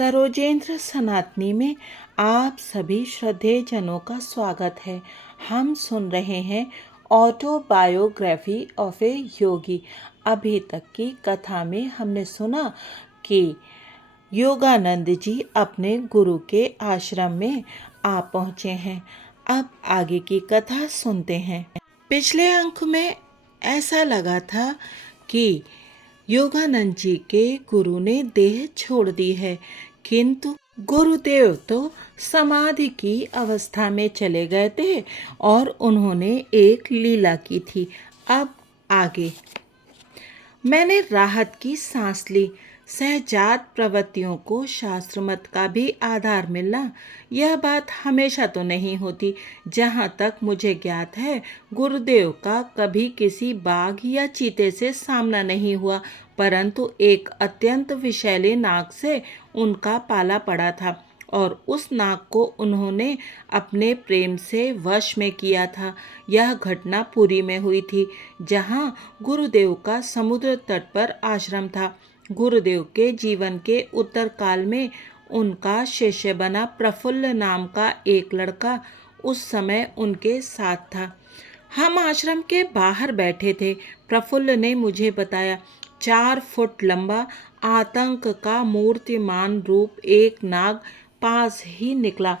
सरोजेंद्र सनातनी में आप सभी श्रद्धेयजनों का स्वागत है। हम सुन रहे हैं ऑटोबायोग्राफी ऑफ ए योगी। अभी तक की कथा में हमने सुना कि योगानंद जी अपने गुरु के आश्रम में आ पहुँचे हैं। अब आगे की कथा सुनते हैं। पिछले अंक में ऐसा लगा था कि योगानंद जी के गुरु ने देह छोड़ दी है, किंतु गुरुदेव तो समाधि की अवस्था में चले गए थे और उन्होंने एक लीला की थी। अब आगे मैंने राहत की सांस ली। सहजात प्रवृत्तियों को शास्त्र मत का भी आधार मिलना, यह बात हमेशा तो नहीं होती। जहाँ तक मुझे ज्ञात है, गुरुदेव का कभी किसी बाघ या चीते से सामना नहीं हुआ, परंतु एक अत्यंत विषैले नाग से उनका पाला पड़ा था और उस नाग को उन्होंने अपने प्रेम से वश में किया था। यह घटना पुरी में हुई थी, जहाँ गुरुदेव का समुद्र तट पर आश्रम था। गुरुदेव के जीवन के उत्तर काल में उनका शिष्य बना प्रफुल्ल नाम का एक लड़का उस समय उनके साथ था। हम आश्रम के बाहर बैठे थे। प्रफुल्ल ने मुझे बताया, 4 फुट लंबा आतंक का मूर्तिमान रूप एक नाग पास ही निकला।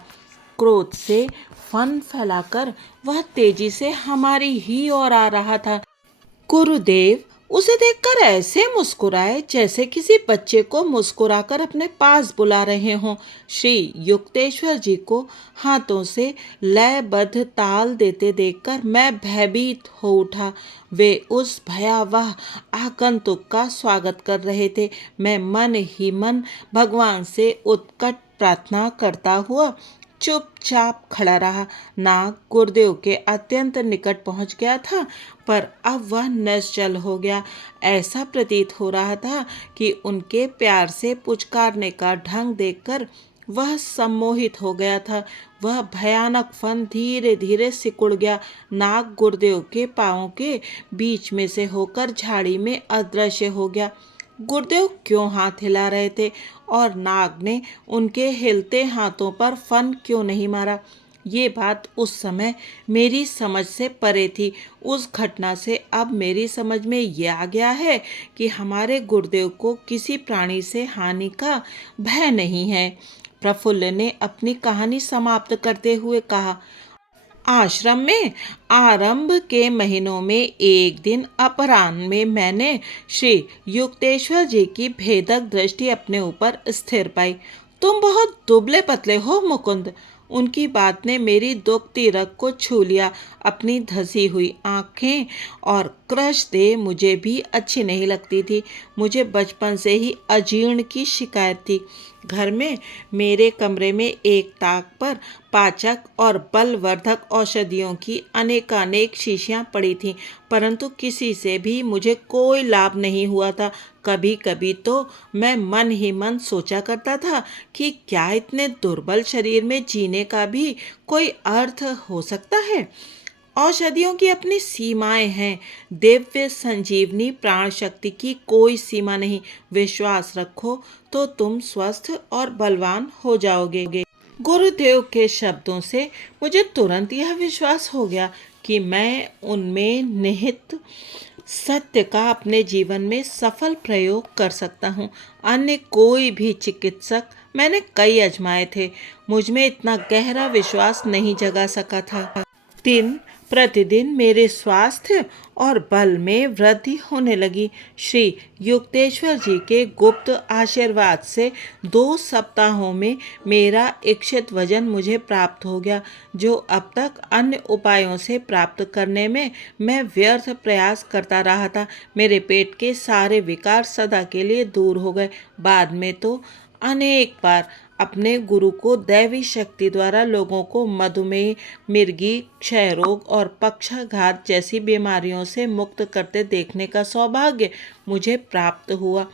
क्रोध से फन फैलाकर वह तेजी से हमारी ही ओर आ रहा था। गुरुदेव उसे देखकर ऐसे मुस्कुराए जैसे किसी बच्चे को मुस्कुराकर अपने पास बुला रहे हों। श्री युक्तेश्वर जी को हाथों से लयबद्ध ताल देते देखकर मैं भयभीत हो उठा। वे उस भयावह आगंतुक का स्वागत कर रहे थे। मैं मन ही मन भगवान से उत्कट प्रार्थना करता हुआ चुपचाप खड़ा रहा। नाग गुरुदेव के अत्यंत निकट पहुंच गया था, पर अब वह निश्चल हो गया। ऐसा प्रतीत हो रहा था कि उनके प्यार से पुचकारने का ढंग देखकर वह सम्मोहित हो गया था। वह भयानक फन धीरे धीरे सिकुड़ गया। नाग गुरुदेव के पांवों के बीच में से होकर झाड़ी में अदृश्य हो गया। गुरुदेव क्यों हाथ हिला रहे थे और नाग ने उनके हिलते हाथों पर फन क्यों नहीं मारा? ये बात उस समय मेरी समझ से परे थी। उस घटना से अब मेरी समझ में यह आ गया है कि हमारे गुरुदेव को किसी प्राणी से हानि का भय नहीं है। प्रफुल्ल ने अपनी कहानी समाप्त करते हुए कहा, आश्रम में आरंभ के महीनों में एक दिन अपराह्न में मैंने श्री युक्तेश्वर जी की भेदक दृष्टि अपने ऊपर स्थिर पाई। तुम बहुत दुबले पतले हो मुकुंद। उनकी बात ने मेरी दुखती रग को छू लिया। अपनी धसी हुई आंखें और क्रश देह मुझे भी अच्छी नहीं लगती थी। मुझे बचपन से ही अजीर्ण की शिकायत थी। घर में मेरे कमरे में एक ताक पर पाचक और बलवर्धक औषधियों की अनेकानेक शीशियां पड़ी थीं, परंतु किसी से भी मुझे कोई लाभ नहीं हुआ था। कभी कभी तो मैं मन ही मन सोचा करता था कि क्या इतने दुर्बल शरीर में जीने का भी कोई अर्थ हो सकता है। औषधियों की अपनी सीमाएं हैं। दिव्य संजीवनी प्राण शक्ति की कोई सीमा नहीं। विश्वास रखो तो तुम स्वस्थ और बलवान हो जाओगे। गुरुदेव के शब्दों से मुझे तुरंत यह विश्वास हो गया कि मैं उनमें निहित सत्य का अपने जीवन में सफल प्रयोग कर सकता हूँ। अन्य कोई भी चिकित्सक मैंने कई आजमाए थे, मुझमें इतना गहरा विश्वास नहीं जगा सका था। दिन प्रतिदिन मेरे स्वास्थ्य और बल में वृद्धि होने लगी। श्री युक्तेश्वर जी के गुप्त आशीर्वाद से 2 सप्ताहों में मेरा इच्छित वजन मुझे प्राप्त हो गया, जो अब तक अन्य उपायों से प्राप्त करने में मैं व्यर्थ प्रयास करता रहा था। मेरे पेट के सारे विकार सदा के लिए दूर हो गए। बाद में तो अनेक बार अपने गुरु को दैवी शक्ति द्वारा लोगों को मधुमेह, मिर्गी, क्षय रोग और पक्षाघात जैसी बीमारियों से मुक्त करते देखने का सौभाग्य मुझे प्राप्त हुआ।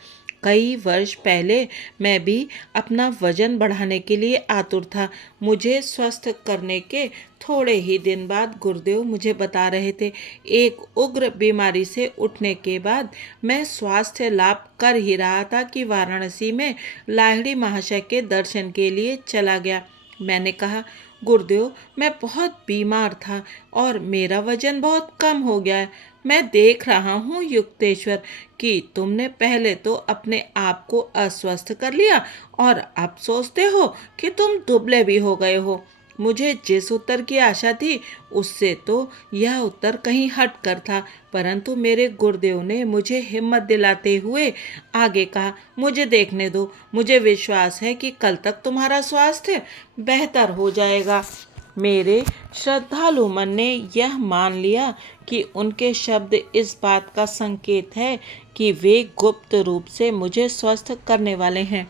कई वर्ष पहले मैं भी अपना वजन बढ़ाने के लिए आतुर था। मुझे स्वस्थ करने के थोड़े ही दिन बाद गुरुदेव मुझे बता रहे थे, एक उग्र बीमारी से उठने के बाद मैं स्वास्थ्य लाभ कर ही रहा था कि वाराणसी में लाहिड़ी महाशय के दर्शन के लिए चला गया। मैंने कहा, गुरुदेव, मैं बहुत बीमार था और मेरा वजन बहुत कम हो गया है। मैं देख रहा हूँ युक्तेश्वर कि तुमने पहले तो अपने आप को अस्वस्थ कर लिया और अब सोचते हो कि तुम दुबले भी हो गए हो। मुझे जिस उत्तर की आशा थी उससे तो यह उत्तर कहीं हट कर था, परंतु मेरे गुरुदेव ने मुझे हिम्मत दिलाते हुए आगे कहा, मुझे देखने दो, मुझे विश्वास है कि कल तक तुम्हारा स्वास्थ्य बेहतर हो जाएगा। मेरे श्रद्धालु मन ने यह मान लिया कि उनके शब्द इस बात का संकेत है कि वे गुप्त रूप से मुझे स्वस्थ करने वाले हैं।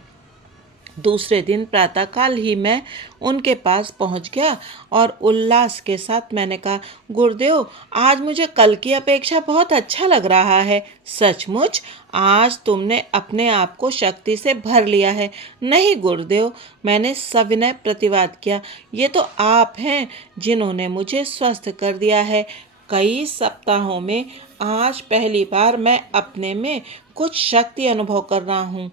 दूसरे दिन प्रातःकाल ही मैं उनके पास पहुंच गया और उल्लास के साथ मैंने कहा, गुरुदेव, आज मुझे कल की अपेक्षा बहुत अच्छा लग रहा है। सचमुच आज तुमने अपने आप को शक्ति से भर लिया है। नहीं गुरुदेव, मैंने सविनय प्रतिवाद किया, ये तो आप हैं जिन्होंने मुझे स्वस्थ कर दिया है। कई सप्ताहों में आज पहली बार मैं अपने में कुछ शक्ति अनुभव कर रहा हूँ।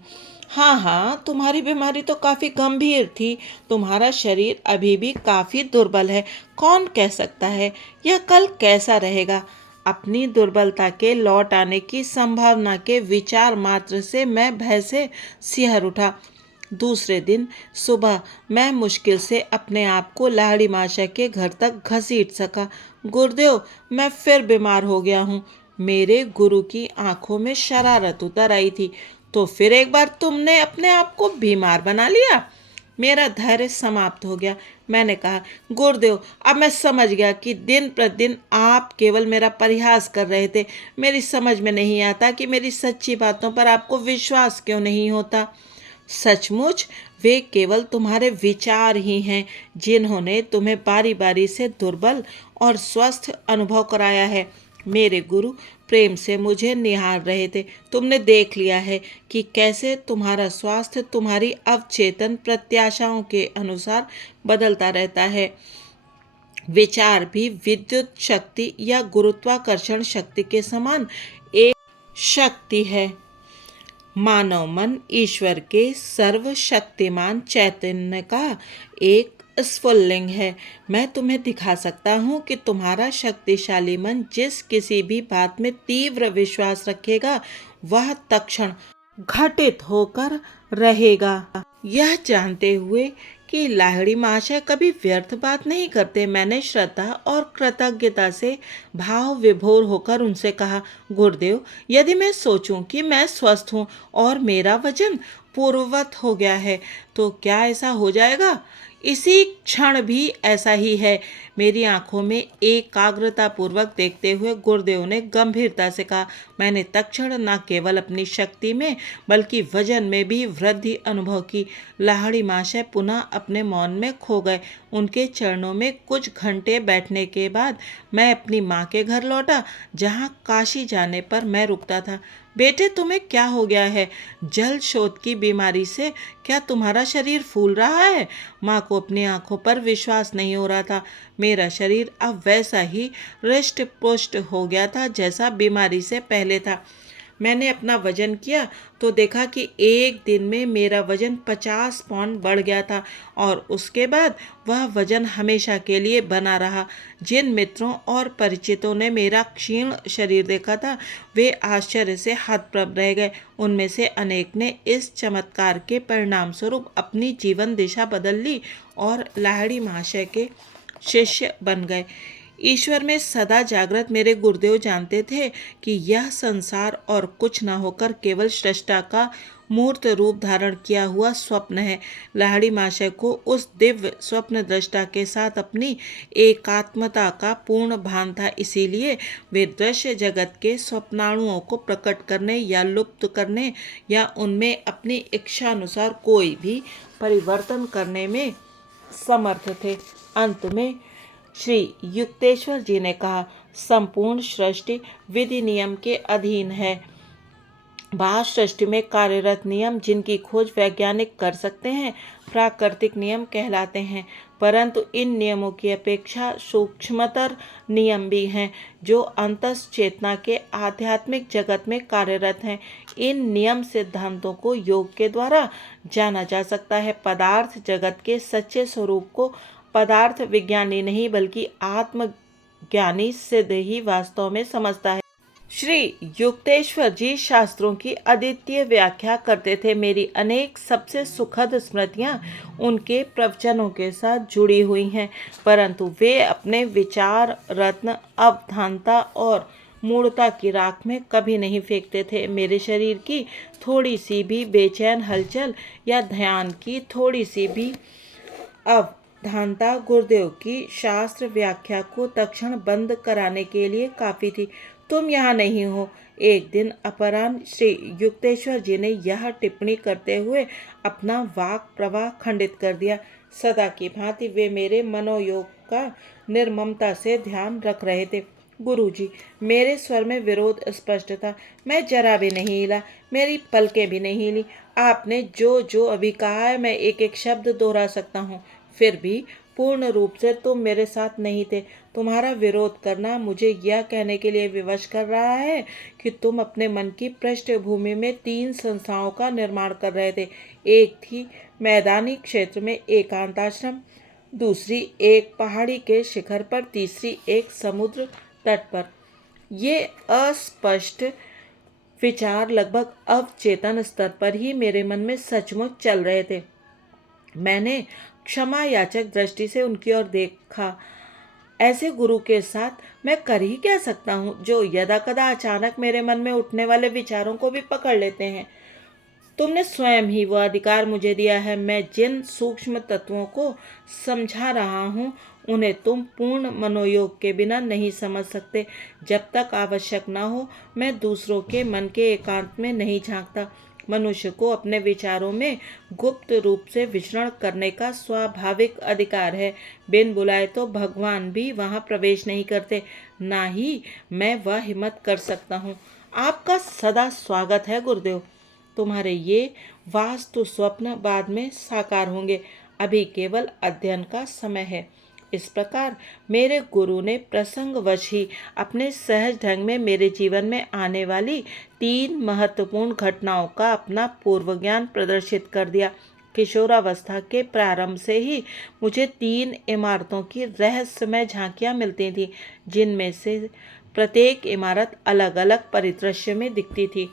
हाँ हाँ, तुम्हारी बीमारी तो काफ़ी गंभीर थी। तुम्हारा शरीर अभी भी काफ़ी दुर्बल है। कौन कह सकता है यह कल कैसा रहेगा। अपनी दुर्बलता के लौट आने की संभावना के विचार मात्र से मैं भय से सिहर उठा। दूसरे दिन सुबह मैं मुश्किल से अपने आप को लाहिड़ी माशा के घर तक घसीट सका। गुरुदेव, मैं फिर बीमार हो गया हूँ। मेरे गुरु की आंखों में शरारत उतर आई थी। तो फिर एक बार तुमने अपने आप को बीमार बना लिया। मेरा धैर्य समाप्त हो गया। मैंने कहा, गुरुदेव, अब मैं समझ गया कि दिन प्रतिदिन आप केवल मेरा परिहास कर रहे थे। मेरी समझ में नहीं आता कि मेरी सच्ची बातों पर आपको विश्वास क्यों नहीं होता। सचमुच वे केवल तुम्हारे विचार ही हैं जिन्होंने तुम्हें बारी बारी से दुर्बल और स्वस्थ अनुभव कराया है। मेरे गुरु प्रेम से मुझे निहार रहे थे। तुमने देख लिया है कि कैसे तुम्हारा स्वास्थ्य तुम्हारी अवचेतन प्रत्याशाओं के अनुसार बदलता रहता है। विचार भी विद्युत शक्ति या गुरुत्वाकर्षण शक्ति के समान एक शक्ति है। मानव मन ईश्वर के सर्वशक्तिमान चैतन्य का एक स्फुल्लिंग है। मैं तुम्हें दिखा सकता हूँ कि तुम्हारा शक्तिशाली मन जिस किसी भी बात में तीव्र विश्वास रखेगा वह तत्क्षण घटित होकर रहेगा। यह जानते हुए कि लाहिड़ी महाशय कभी व्यर्थ बात नहीं करते, मैंने श्रद्धा और कृतज्ञता से भाव विभोर होकर उनसे कहा, गुरुदेव, यदि मैं सोचूं कि मैं स्वस्थ हूँ और मेरा वजन पूर्ववत हो गया है तो क्या ऐसा हो जाएगा? इसी क्षण भी ऐसा ही है। मेरी आंखों में एकाग्रता पूर्वक देखते हुए गुरुदेव ने गंभीरता से कहा, मैंने तत्क्षण न केवल अपनी शक्ति में बल्कि वजन में भी वृद्धि अनुभव की। लाहिड़ी महाशय पुनः अपने मौन में खो गए। उनके चरणों में कुछ घंटे बैठने के बाद मैं अपनी माँ के घर लौटा, जहाँ काशी जाने पर मैं रुकता था। बेटे, तुम्हें क्या हो गया है? जल शोथ की बीमारी से क्या तुम्हारा शरीर फूल रहा है? माँ को अपनी आंखों पर विश्वास नहीं हो रहा था। मेरा शरीर अब वैसा ही हृष्ट पुष्ट हो गया था जैसा बीमारी से पहले था। मैंने अपना वजन किया तो देखा कि एक दिन में मेरा वजन 50 पाउंड बढ़ गया था और उसके बाद वह वजन हमेशा के लिए बना रहा। जिन मित्रों और परिचितों ने मेरा क्षीण शरीर देखा था वे आश्चर्य से हतप्रभ रह गए। उनमें से अनेक ने इस चमत्कार के परिणाम स्वरूप अपनी जीवन दिशा बदल ली और लाहिड़ी महाशय के शिष्य बन गए। ईश्वर में सदा जागृत मेरे गुरुदेव जानते थे कि यह संसार और कुछ न होकर केवल सृष्टा का मूर्त रूप धारण किया हुआ स्वप्न है। लाहिड़ी महाशय को उस दिव्य स्वप्न दृष्टा के साथ अपनी एकात्मता का पूर्ण भान था, इसीलिए वे दृश्य जगत के स्वप्नाणुओं को प्रकट करने या लुप्त करने या उनमें अपनी इच्छानुसार कोई भी परिवर्तन करने में समर्थ थे। अंत में श्री युक्तेश्वर जी ने कहा, संपूर्ण सृष्टि विधि नियम के अधीन है। बाह्य सृष्टि में कार्यरत नियम जिनकी खोज वैज्ञानिक कर सकते हैं प्राकृतिक नियम कहलाते हैं, परंतु इन नियमों की अपेक्षा सूक्ष्मतर नियम भी हैं जो अंतस चेतना के आध्यात्मिक जगत में कार्यरत हैं। इन नियम सिद्धांतों को योग के द्वारा जाना जा सकता है। पदार्थ जगत के सच्चे स्वरूप को पदार्थ विज्ञानी नहीं बल्कि आत्मज्ञानी सिद्ध ही वास्तव में समझता है। श्री युक्तेश्वर जी शास्त्रों की अद्वितीय व्याख्या करते थे। मेरी अनेक सबसे सुखद स्मृतियां उनके प्रवचनों के साथ जुड़ी हुई हैं, परंतु वे अपने विचार रत्न अवधानता और मूढ़ता की राख में कभी नहीं फेंकते थे। मेरे शरीर की थोड़ी सी भी बेचैन हलचल या ध्यान की थोड़ी सी भी अवधानता गुरुदेव की शास्त्र व्याख्या को तत्क्षण बंद कराने के लिए काफी थी। तुम यहाँ नहीं हो। एक दिन अपराह्न श्री युक्तेश्वर जी ने यह टिप्पणी करते हुए अपना वाक प्रवाह खंडित कर दिया। सदा की भांति वे मेरे मनोयोग का निर्ममता से ध्यान रख रहे थे। गुरुजी, मेरे स्वर में विरोध स्पष्ट था। मैं जरा भी नहीं हिला, मेरी पलकें भी नहीं हिली। आपने जो जो अभी कहा है मैं एक एक शब्द दोहरा सकता हूँ, फिर भी पूर्ण रूप से तुम मेरे साथ नहीं थे। तुम्हारा विरोध करना मुझे यह कहने के लिए विवश कर रहा है कि तुम अपने मन की पृष्ठभूमि में 3 संस्थाओं का निर्माण कर रहे थे। एक थी मैदानी क्षेत्र में एकांत आश्रम, दूसरी एक पहाड़ी के शिखर पर, तीसरी एक समुद्र तट पर। ये अस्पष्ट विचार लगभग अवचेतन स्तर पर ही मेरे मन में सचमुच चल रहे थे। मैंने क्षमा याचक दृष्टि से उनकी ओर देखा। ऐसे गुरु के साथ मैं कर ही क्या सकता हूँ जो यदा कदा अचानक मेरे मन में उठने वाले विचारों को भी पकड़ लेते हैं। तुमने स्वयं ही वो अधिकार मुझे दिया है। मैं जिन सूक्ष्म तत्वों को समझा रहा हूँ उन्हें तुम पूर्ण मनोयोग के बिना नहीं समझ सकते। जब तक आवश्यक न हो मैं दूसरों के मन के एकांत में नहीं झांकता। मनुष्य को अपने विचारों में गुप्त रूप से विचरण करने का स्वाभाविक अधिकार है। बिन बुलाए तो भगवान भी वहां प्रवेश नहीं करते, ना ही मैं वह हिम्मत कर सकता हूँ। आपका सदा स्वागत है गुरुदेव। तुम्हारे ये वास्तु स्वप्न बाद में साकार होंगे, अभी केवल अध्ययन का समय है। इस प्रकार मेरे गुरु ने प्रसंगवश ही अपने सहज ढंग में मेरे जीवन में आने वाली 3 महत्वपूर्ण घटनाओं का अपना पूर्व ज्ञान प्रदर्शित कर दिया। किशोरावस्था के प्रारंभ से ही मुझे 3 इमारतों की रहस्यमय झांकियां मिलती थीं, जिनमें से प्रत्येक इमारत अलग अलग परिदृश्य में दिखती थी।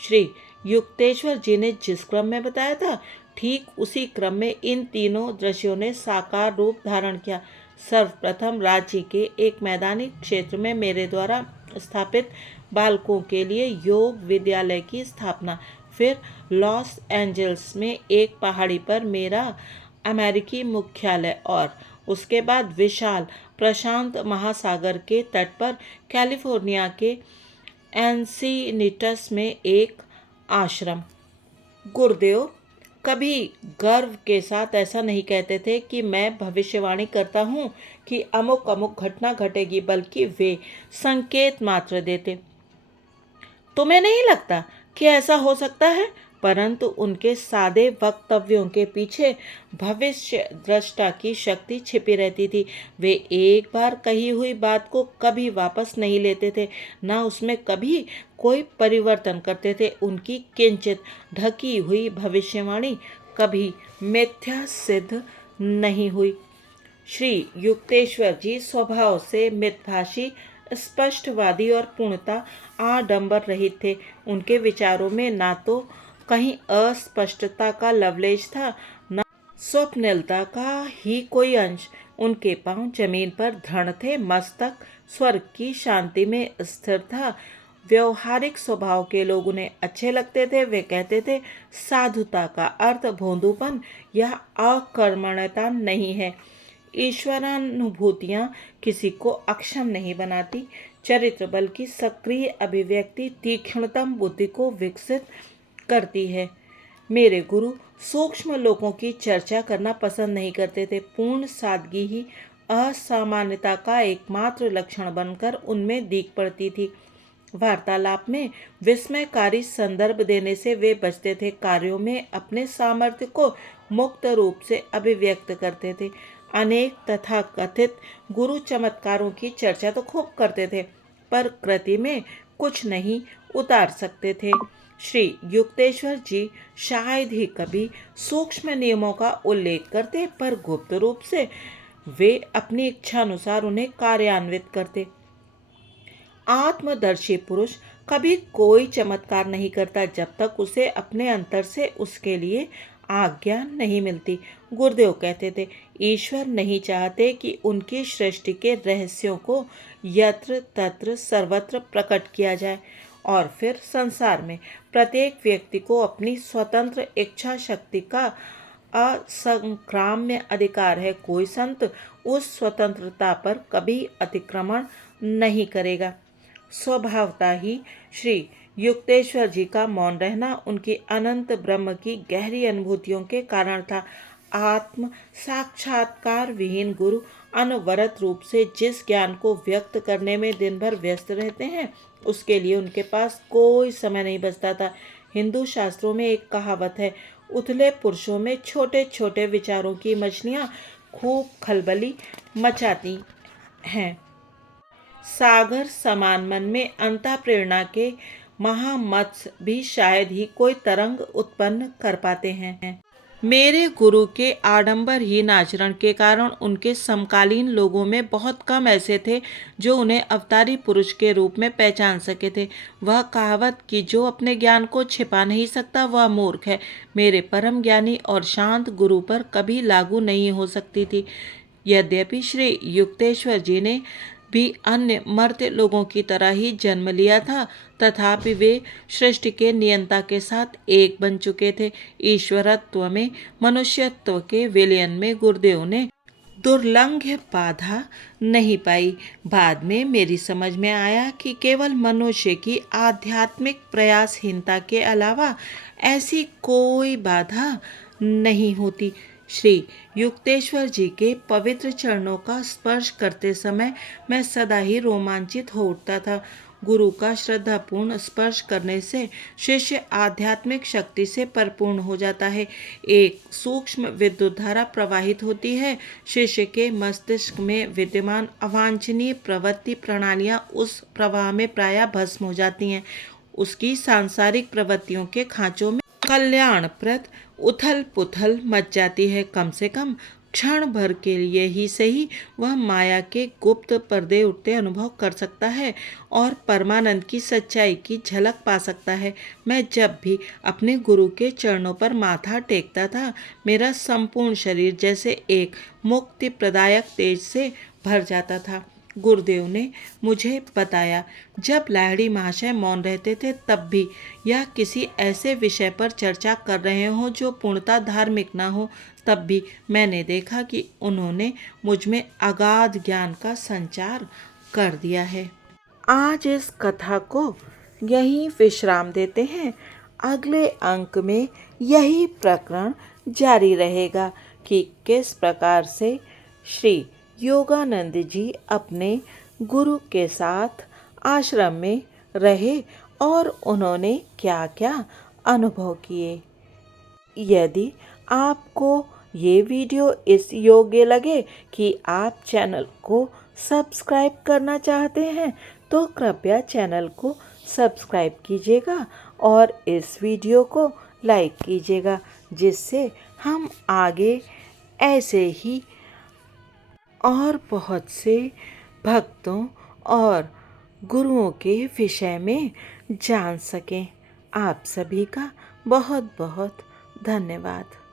श्री युक्तेश्वर जी ने जिस क्रम में बताया था, ठीक उसी क्रम में इन तीनों दृश्यों ने साकार रूप धारण किया। सर्वप्रथम राज्य के एक मैदानी क्षेत्र में मेरे द्वारा स्थापित बालकों के लिए योग विद्यालय की स्थापना, फिर लॉस एंजल्स में एक पहाड़ी पर मेरा अमेरिकी मुख्यालय, और उसके बाद विशाल प्रशांत महासागर के तट पर कैलिफोर्निया के एंसिनिटस में एक आश्रम। गुरुदेव कभी गर्व के साथ ऐसा नहीं कहते थे कि मैं भविष्यवाणी करता हूँ कि अमुक अमुक घटना घटेगी, बल्कि वे संकेत मात्र देते। तुम्हें नहीं लगता कि ऐसा हो सकता है? परंतु उनके सादे वक्तव्यों के पीछे भविष्य दृष्टा की शक्ति छिपी रहती थी। वे एक बार कही हुई बात को कभी वापस नहीं लेते थे, ना उसमें कभी कोई परिवर्तन करते थे। उनकी किंचित ढकी हुई भविष्यवाणी कभी मिथ्या सिद्ध नहीं हुई। श्री युक्तेश्वर जी स्वभाव से मितभाषी, स्पष्टवादी और पूर्णतः आडंबर रहित थे। उनके विचारों में ना तो कहीं अस्पष्टता का लवलेश था, न स्वप्निलता का ही कोई अंश। उनके पांव जमीन पर दृढ़ थे, मस्तक स्वर्ग की शांति में स्थिर था। व्यवहारिक स्वभाव के लोग उन्हें अच्छे लगते थे। वे कहते थे, साधुता का अर्थ भोंदूपन या अकर्मण्यता नहीं है। ईश्वरानुभूतियाँ किसी को अक्षम नहीं बनाती। चरित्र बल की सक्रिय अभिव्यक्ति तीक्ष्णतम बुद्धि को विकसित करती है। मेरे गुरु सूक्ष्म लोगों की चर्चा करना पसंद नहीं करते थे। पूर्ण सादगी ही असामान्यता का एकमात्र लक्षण बनकर उनमें दीख पड़ती थी। वार्तालाप में विस्मयकारी संदर्भ देने से वे बचते थे, कार्यों में अपने सामर्थ्य को मुक्त रूप से अभिव्यक्त करते थे। अनेक तथाकथित गुरु चमत्कारों की चर्चा तो खूब करते थे, पर कृति में कुछ नहीं उतार सकते थे। श्री युक्तेश्वर जी शायद ही कभी सूक्ष्म नियमों का उल्लेख करते, पर गुप्त रूप से वे अपनी इच्छानुसार उन्हें कार्यान्वित करते। आत्मदर्शी पुरुष कभी कोई चमत्कार नहीं करता जब तक उसे अपने अंतर से उसके लिए आज्ञा नहीं मिलती। गुरुदेव कहते थे, ईश्वर नहीं चाहते कि उनकी सृष्टि के रहस्यों को यत्र तत्र सर्वत्र प्रकट किया जाए, और फिर संसार में प्रत्येक व्यक्ति को अपनी स्वतंत्र इच्छा शक्ति का असंक्राम्य अधिकार है। कोई संत उस स्वतंत्रता पर कभी अतिक्रमण नहीं करेगा। स्वभावतः ही श्री युक्तेश्वर जी का मौन रहना उनकी अनंत ब्रह्म की गहरी अनुभूतियों के कारण था। आत्म साक्षात्कार विहीन गुरु अनवरत रूप से जिस ज्ञान को व्यक्त करने में दिन भर व्यस्त रहते हैं, उसके लिए उनके पास कोई समय नहीं बचता था। हिंदू शास्त्रों में एक कहावत है, उथले पुरुषों में छोटे छोटे विचारों की मछलियाँ खूब खलबली मचाती हैं। सागर समान मन में अंतः प्रेरणा के महामत्स्य भी शायद ही कोई तरंग उत्पन्न कर पाते हैं। मेरे गुरु के आडंबरहीन आचरण के कारण उनके समकालीन लोगों में बहुत कम ऐसे थे जो उन्हें अवतारी पुरुष के रूप में पहचान सके थे। वह कहावत कि जो अपने ज्ञान को छिपा नहीं सकता वह मूर्ख है, मेरे परम ज्ञानी और शांत गुरु पर कभी लागू नहीं हो सकती थी। यद्यपि श्री युक्तेश्वर जी ने भी अन्य मर्त्य लोगों की तरह ही जन्म लिया था, तथापि वे सृष्टि के नियंता के साथ एक बन चुके थे। ईश्वरत्व में मनुष्यत्व के विलयन में गुरुदेव ने दुर्लंघ्य बाधा नहीं पाई। बाद में मेरी समझ में आया कि केवल मनुष्य की आध्यात्मिक प्रयासहीनता के अलावा ऐसी कोई बाधा नहीं होती। श्री युक्तेश्वर जी के पवित्र चरणों का स्पर्श करते समय मैं सदा ही रोमांचित हो उठता था। गुरु का श्रद्धापूर्ण स्पर्श करने से शिष्य आध्यात्मिक शक्ति से परिपूर्ण हो जाता है। एक सूक्ष्म विद्युत धारा प्रवाहित होती है। शिष्य के मस्तिष्क में विद्यमान अवांछनीय प्रवृत्ति प्रणालियां उस प्रवाह में प्रायः भस्म हो जाती हैं। उसकी सांसारिक प्रवृत्तियों के खांचों में कल्याणप्रद उथल पुथल मच जाती है। कम से कम क्षण भर के लिए ही सही वह माया के गुप्त पर्दे उठते अनुभव कर सकता है और परमानंद की सच्चाई की झलक पा सकता है। मैं जब भी अपने गुरु के चरणों पर माथा टेकता था, मेरा संपूर्ण शरीर जैसे एक मुक्ति प्रदायक तेज से भर जाता था। गुरुदेव ने मुझे बताया, जब लाहिड़ी महाशय मौन रहते थे तब भी, या किसी ऐसे विषय पर चर्चा कर रहे हो जो पूर्णतः धार्मिक ना हो, तब भी मैंने देखा कि उन्होंने मुझ में अगाध ज्ञान का संचार कर दिया है। आज इस कथा को यहीं विश्राम देते हैं। अगले अंक में यही प्रकरण जारी रहेगा कि किस प्रकार से श्री योगानंद जी अपने गुरु के साथ आश्रम में रहे और उन्होंने क्या क्या अनुभव किए। यदि आपको ये वीडियो इस योग्य लगे कि आप चैनल को सब्सक्राइब करना चाहते हैं, तो कृपया चैनल को सब्सक्राइब कीजिएगा और इस वीडियो को लाइक कीजिएगा, जिससे हम आगे ऐसे ही और बहुत से भक्तों और गुरुओं के विषय में जान सकें। आप सभी का बहुत बहुत धन्यवाद।